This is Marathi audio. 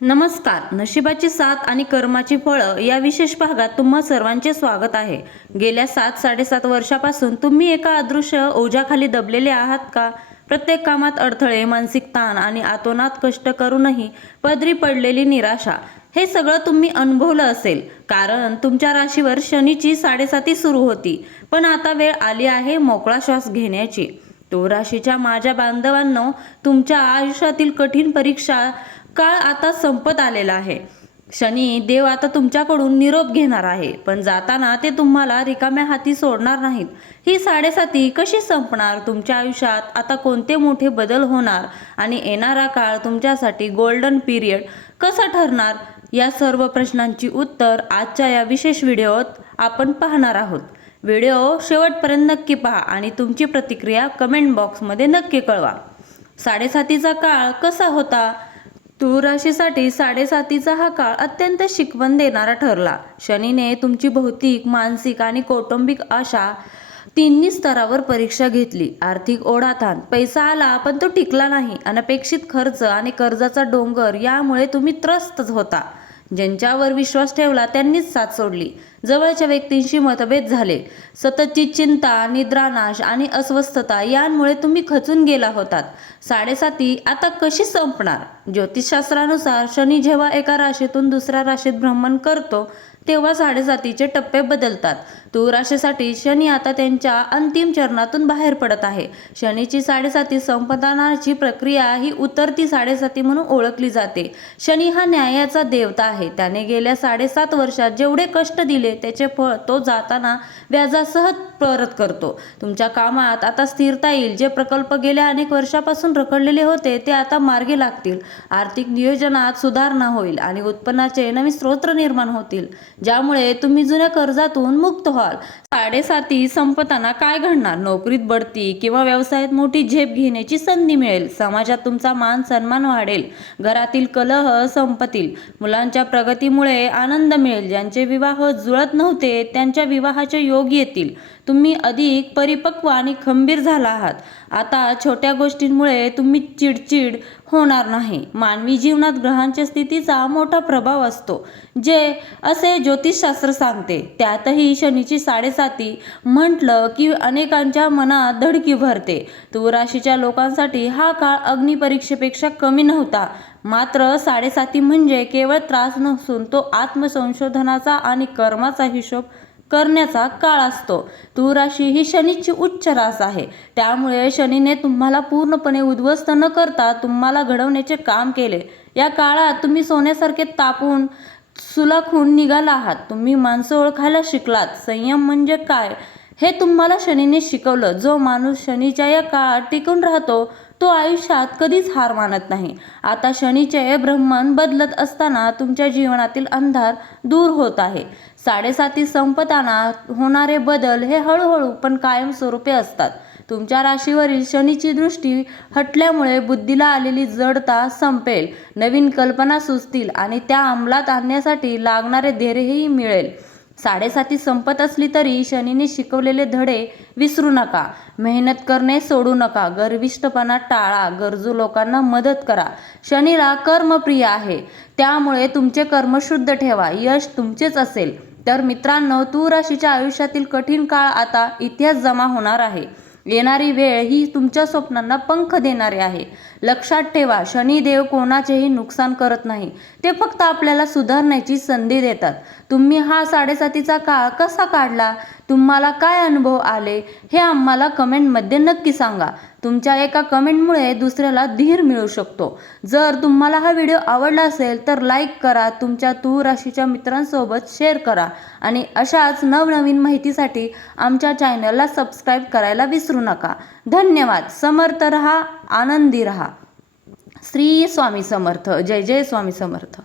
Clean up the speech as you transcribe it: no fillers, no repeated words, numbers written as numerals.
नमस्कार. नशिबाची साथ आणि कर्माची फळं या विशेष भागात तुम्हा सर्वांचे स्वागत आहे. गेल्या 7-7.5 वर्षापासून तुम्ही एका अदृश्य ओझ्याखाली दबलेले आहात का? प्रत्येक कामात अडथळे, मानसिक ताण आणि अतोनात कष्ट करूनही पदरी पडलेली निराशा, हे सगळं तुम्ही अनुभवलं असेल. कारण तुमच्या राशीवर शनीची 7.5 सुरू होती. पण आता वेळ आली आहे मोकळा श्वास घेण्याची. तो राशीच्या माझ्या बांधवांनो, तुमच्या आयुष्यातील कठीण परीक्षा काळ आता संपत आलेला आहे. शनी देव आता तुमच्याकडून निरोप घेणार आहे, पण जाताना ते तुम्हाला रिकाम्या हाती सोडणार नाहीत. ही 7.5 कशी संपणार, तुमच्या आयुष्यात आता कोणते मोठे बदल होणार आणि येणारा काळ तुमच्यासाठी गोल्डन पिरियड कसा ठरणार, या सर्व प्रश्नांची उत्तर आजच्या या विशेष व्हिडिओत आपण पाहणार आहोत. व्हिडिओ शेवटपर्यंत नक्की पहा आणि तुमची प्रतिक्रिया कमेंट बॉक्समध्ये नक्की कळवा. 7.5चा काळ कसा होता? तुळ राशीसाठी 7.5चा हा काळ अत्यंत शिकवण देणारा ठरला. शनीने तुमची भौतिक, मानसिक आणि कौटुंबिक आशा तिन्ही स्तरावर परीक्षा घेतली. आर्थिक ओढाताण, पैसा आला पण तो टिकला नाही. अनपेक्षित खर्च आणि कर्जाचा डोंगर यामुळे तुम्ही त्रस्त होता. ज्यांच्यावर विश्वास ठेवला त्यांनीच साथ सोडली. जवळच्या व्यक्तींशी मतभेद झाले. सततची चिंता, निद्रानाश आणि अस्वस्थता यांमुळे तुम्ही खचून गेला होतात. 7.5 आता कशी संपणार? ज्योतिषशास्त्रानुसार शनी जेव्हा एका राशीतून दुसऱ्या राशीत भ्रमण करतो तेव्हा 7.5चे टप्पे बदलतात. तुळ राशीसाठी शनी आता त्यांच्या अंतिम चरणातून बाहेर पडत आहे. शनीची 7.5 संपतानाची प्रक्रिया ही उतरती 7.5 म्हणून ओळखली जाते. शनी हा न्यायाचा देवता आहे. त्याने गेल्या 7.5 वर्षात जेवढे कष्ट दिले त्याचे फळ तो जाताना व्याजासह परत करतो. तुमच्या कामात आता स्थिरता येईल. जे प्रकल्प गेल्या अनेक वर्षापासून रखडलेले होते ते आता मार्गी लागतील. आर्थिक नियोजनात सुधारणा होईल आणि उत्पन्नाचे नवीन स्रोत निर्माण होतील, ज्यामुळे तुम्ही जुन्या कर्जातून मुक्त व्हाल. 7.5 संपताना काय घडणार? नोकरीत बढती किंवा व्यवसायात मोठी झेप घेण्याची संधी मिळेल. समाजात तुमचा मान सन्मान वाढेल. घरातील कलह संपतील. मुलांच्या प्रगतीमुळे आनंद मिळेल. ज्यांचे विवाह जुळत नव्हते त्यांच्या विवाहाचे योग येतील. तुम्ही अधिक परिपक्व आणि खंबीर झाला आहात. आता छोट्या गोष्टींमुळे तुम्ही चिडचिड होणार नाही. मानवी जीवनात ग्रहांच्या स्थितीचा मोठा प्रभाव असतो, जे असे ज्योतिषशास्त्र सांगते. त्यातही शनीची 7.5 म्हटलं की अनेकांच्या मनात धडकी भरते. तुळ राशीच्या लोकांसाठी हा काळ अग्निपरीक्षेपेक्षा कमी नव्हता. मात्र 7.5 म्हणजे केवळ त्रास नसून तो आत्मसंशोधनाचा आणि कर्माचा हिशोब करण्याचा काळ असतो. तुळ राशी ही शनीची उच्च रास आहे. त्यामुळे शनीने तुम्हाला पूर्णपणे उद्ध्वस्त न करता तुम्हाला घडवण्याचे काम केले. या काळात तुम्ही सोन्यासारखे तापून सुलाखून निघाला आहात. तुम्ही माणसं ओळखायला शिकलात. संयम म्हणजे काय हे तुम्हाला शनीने शिकवलं. जो माणूस शनीच्या या काळात टिकून राहतो तो आयुष्यात कधीच हार मानत नाही. आता शनीचे भ्रमण बदलत असताना तुमच्या जीवनातील अंधार दूर होत आहे. 7.5 संपताना होणारे बदल हे हळूहळू पण कायमस्वरूपी असतात. तुमच्या राशीवरील शनीची दृष्टी हटल्यामुळे बुद्धीला आलेली जडता संपेल. नवीन कल्पना सुचतील आणि त्या अंमलात आणण्यासाठी लागणारे धैर्यही मिळेल. 7.5 संपत असली तरी शनीने शिकवलेले धडे विसरू नका. मेहनत करणे सोडू नका. गर्विष्ठपणा टाळा. गरजू लोकांना मदत करा. शनीला कर्मप्रिय आहे, त्यामुळे तुमचे कर्म शुद्ध ठेवा. यश तुमचेच असेल. तर मित्रांनो, तुळ राशीच्या आयुष्यातील कठीण काळ आता इतिहास जमा होणार आहे. येणारी वेळ ही तुमच्या स्वप्नांना पंख देणारी आहे. लक्षात ठेवा, शनिदेव कोणाचेही नुकसान करत नाही. ते फक्त आपल्याला सुधारण्याची संधी देतात. तुम्ही हा 7.5चा काळ कसा काढला? तुम्हाला काय अनुभव आले हे आम्हाला कमेंटमध्ये नक्की सांगा. तुमच्या एका कमेंटमुळे दुसऱ्याला धीर मिळू शकतो. जर तुम्हाला हा व्हिडिओ आवडला असेल तर लाईक करा. तुमच्या तुळ राशीच्या मित्रांसोबत शेअर करा आणि अशाच नवनवीन माहितीसाठी आमच्या चॅनलला सबस्क्राईब करायला विसरू नका. धन्यवाद. समर्थ रहा, आनंदी रहा. श्री स्वामी समर्थ. जय जय स्वामी समर्थ.